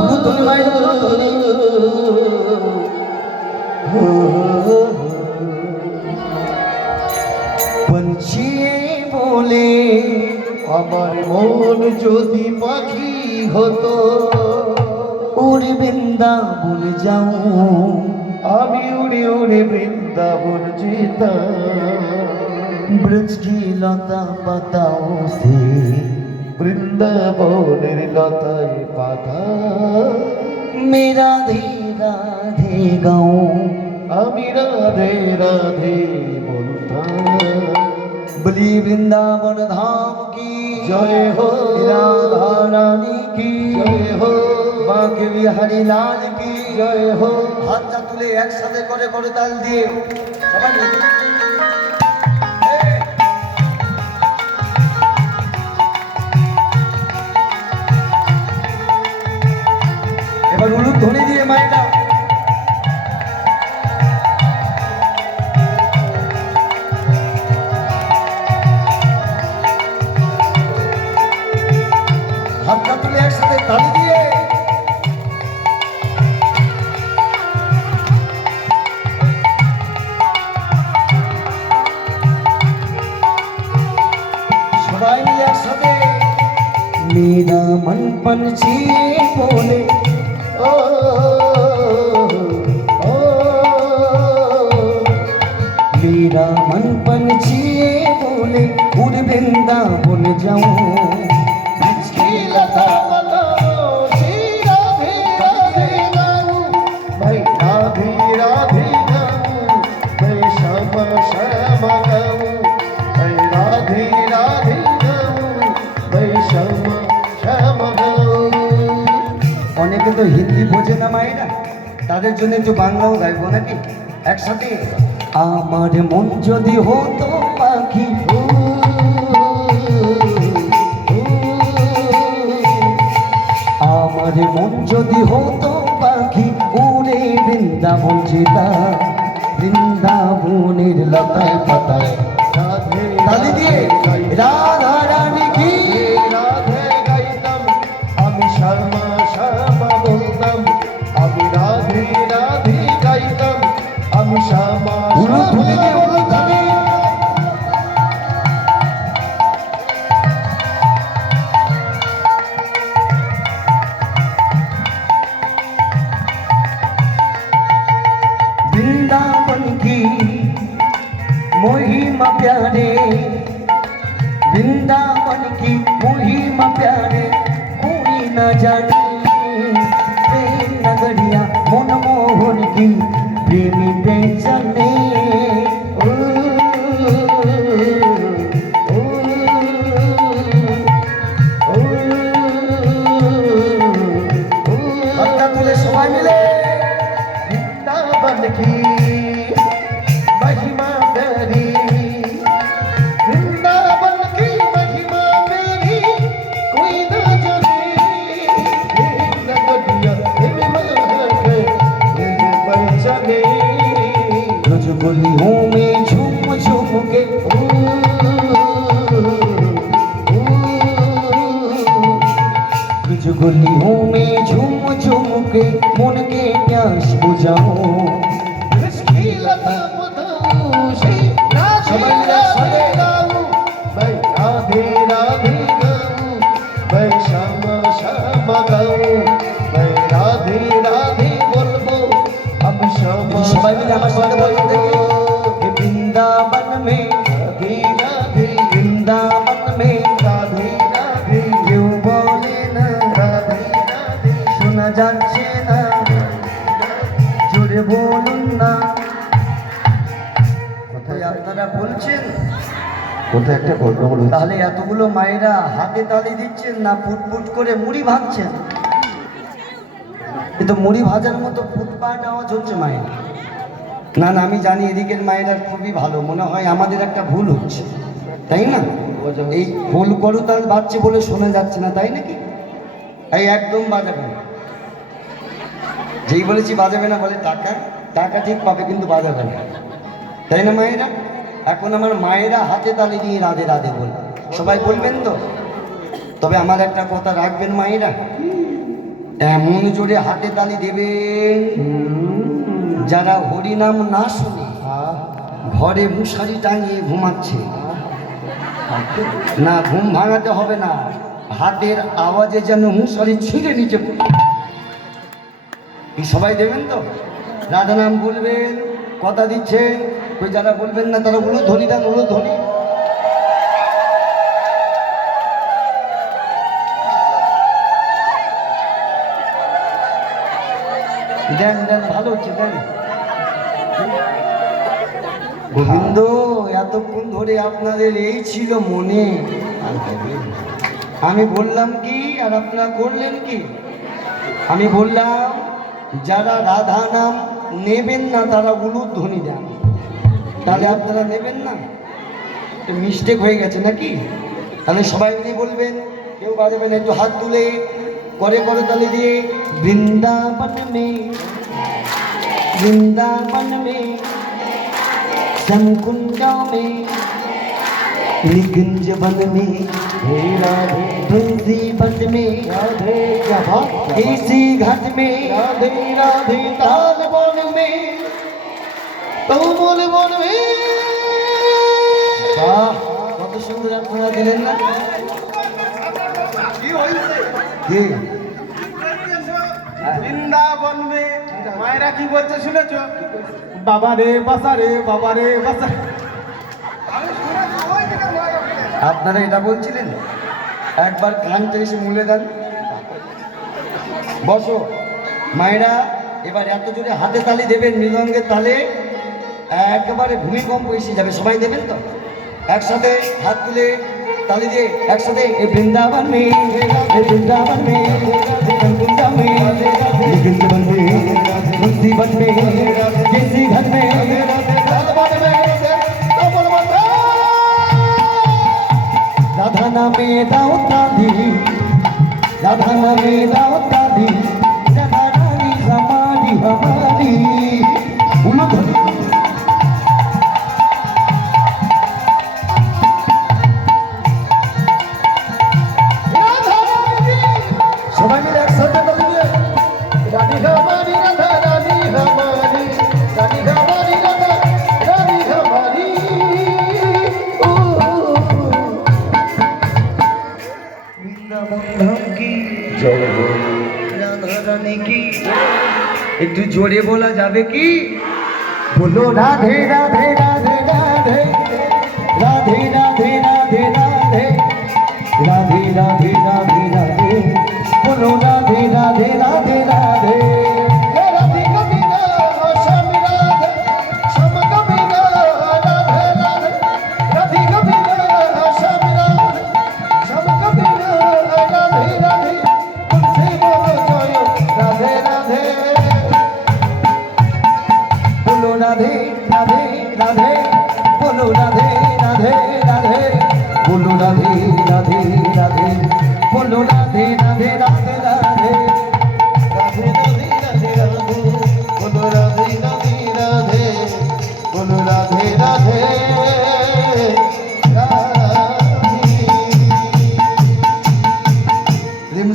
উলুধ্বনি মায়ের উলুধ্বনি। पंछी बोले আমার মন যদি পাখি হতো, उड़ वृंदावन जाऊं, আমি উড়ে উড়ে বৃন্দাবন যেতাম। ब्रज की लता बताओ से বৃন্দাবনের লতায় পাতা मेरा धे राधे गाऊं। আমি রাধে রাধে বলতাম। बली वृंदावन धाम की জয় হো, राधा रानी की জয় হো, बांके बिहारी लाल की জয় হো। হাতটা তুলে একসাথে করে করে তাল দিয়ে সবাই মিলে। এবার উলুধ্বনি দিয়ে মায়েরা হাতটা তুলে একসাথে তালি দিয়ে সবাই মিলে একসাথে। मेरा मन पंछी बोले ও ও मेरा मन पंछी बोले उड़ वृंदावन जाऊं। কি লতা বলো শ্রী রাধে রাধে গাও, ভাই রাধে রাধে গাও, ভাই শ্যাম শ্যাম গাও, ভাই রাধে রাধে গাও, ভাই শ্যাম শ্যাম গাও। অনেকে তো হিন্দি বোঝে না মায়েরা, তাদের জন্য একটু বাংলাও গাইবো নাকি একসাথে। আমার মন যদি হতো পাখি, আমার মন যদি হতো পাখি উড়ে বৃন্দাবন যেতাম। বৃন্দাবনের লতায় পাতায় রাধে তালি দিয়ে রাধা রানী কি রাধে গাইতাম, আমি শর্মা শর্মা বলতাম, আমি রাধে রাধে গাইতাম, আমি শ্যামা উলুধ্বনি দিয়ে উলুধ্বনি। वृंदावन की महिमा प्यारे, वृंदावन की महिमा प्यारे कोई न जाने। प्रेम नगरिया मनमोहन की प्रेमी पे चले। হাতটা তুলে সবাই মিলে वृंदावन की महिमा प्यारी, वृंदावन की महिमा प्यारी कोई न जाने। नगरिया पर चले, रोज गलियों में झूम झूम के रोज गलियों में झूम झूम के मन के प्यास बुझाओ। इसकी लता बताओ श्री राधे राधे गाओ, मैं राधे राधे गाओ, मैं श्याम श्याम गाओ, मैं राधे राधे बोलबो, अब श्याम সবাই মিলে আমার সাথে বলতে দেখি वृंदावन में राधे राधे वृंदावन में राधे राधे क्यों बोले ना राधे राधे শোনা যাচ্ছে না জোরে বলুন না। কোথায় আপনারা বলছেন? কোথায় একটা গন্ডগোল হচ্ছে। তাহলে এতগুলো মায়েরা হাতে তালি দিচ্ছেন না ফুটফুট করে মুড়ি ভাজছেন? কিন্তু মুড়ি ভাজার মতো ফুটপাট আওয়াজ হচ্ছে মায়ের। না না, আমি জানি এদিকের মায়েরা খুবই ভালো, মনে হয় আমাদের একটা ভুল হচ্ছে, তাই না? এই ভুল করতাল বাজছে বলে শোনা যাচ্ছে না, তাই নাকি? এই একদম বাজাবে না, যেই বলেছি বাজাবে না বলে টাকা টাকা ঠিক পাবে কিন্তু বাজাবে না, তাই না মায়েরা? এখন আমার মায়েরা হাতে তালি দিয়ে রাধে রাধে বলবে, সবাই বলবেন তো? তবে আমার একটা কথা রাখবেন মায়েরা, এমন জোরে হাতে তালি দেবেন যারা হরিনাম না শুনে ঘরে মশারি টাঙিয়ে ঘুমাচ্ছে। না, ঘুম ভাঙাতে হবে না, হাতের আওয়াজে যেন মশারি ছিঁড়ে নিচে পড়ে। এই সবাই দেবেন তো? রাধা নাম বলবেন, কথা দিচ্ছেন। ওই যারা বলবেন না তারা উলুধ্বনি দেন, উলুধ্বনি। দেন দেন, ভালো হচ্ছে, দেন। গোবিন্দ, এতক্ষণ ধরে আপনাদের এই ছিল মনে, আমি বললাম কি আর আপনারা করলেন কি? আমি বললাম যারা রাধা নাম নেবেন না তারা উলুধ্বনি দেন, তাহলে আপনারা নেবেন না? মিস্টেক হয়ে গেছে নাকি? তাহলে সবাই মিলে বলবেন, কেউ বাজাবেন, একটু হাত তুলে করে করে তালে দিয়ে বৃন্দাবন মে, বৃন্দাবন মে, শ্যামকুঞ্জों में, निकुंज वन में, हे राधे तुलसी वन में, राधे इसी घाट में, राधे राधे ताल वन में, तुमुल वन में। বাহ, কত সুন্দর আপনারা দিলেন না? কি বৃন্দাবন মে মায়েরা কি বলছে শুনেছ? বাবা রে বাসা রে, বাবা রে বাসা। আপনারা এটা বলছিলেন? একবার কানটা এসে মুলে দেন। বসো মায়েরা, এবার এত জোরে হাতে তালি দেবেন, মৃদঙ্গের তালে একেবারে ভূমিকম্প এসে যাবে। সবাই দেবেন তো? একসাথে হাত তুলে তালি দিয়ে একসাথে, এ বৃন্দাবন মে, এ বৃন্দাবন মে, কুঞ্জ মে, নিকুঞ্জ বন মে, তুলসী বন মে, केसी घर में, राधा नामे दाऊद गांधी, राधा नामे दाऊद गांधी, राधा रानी हमारी हमारी। उलूध्वनि। সবাই মিলে একসাথে বলিয়ে, রানী हमारी, राधा रानी हमारी, रानी हमारी, राधा रानी हमारी। বৃন্দাবন কি জয় হো, রাধা রানী কি। একটু জোরে বলা যাবে কি? বলো রাধে রাধে রাধে রাধে, রাধে রাধে রাধে রাধে, রাধে রাধে রাধে রাধে, বলো রাধে রাধে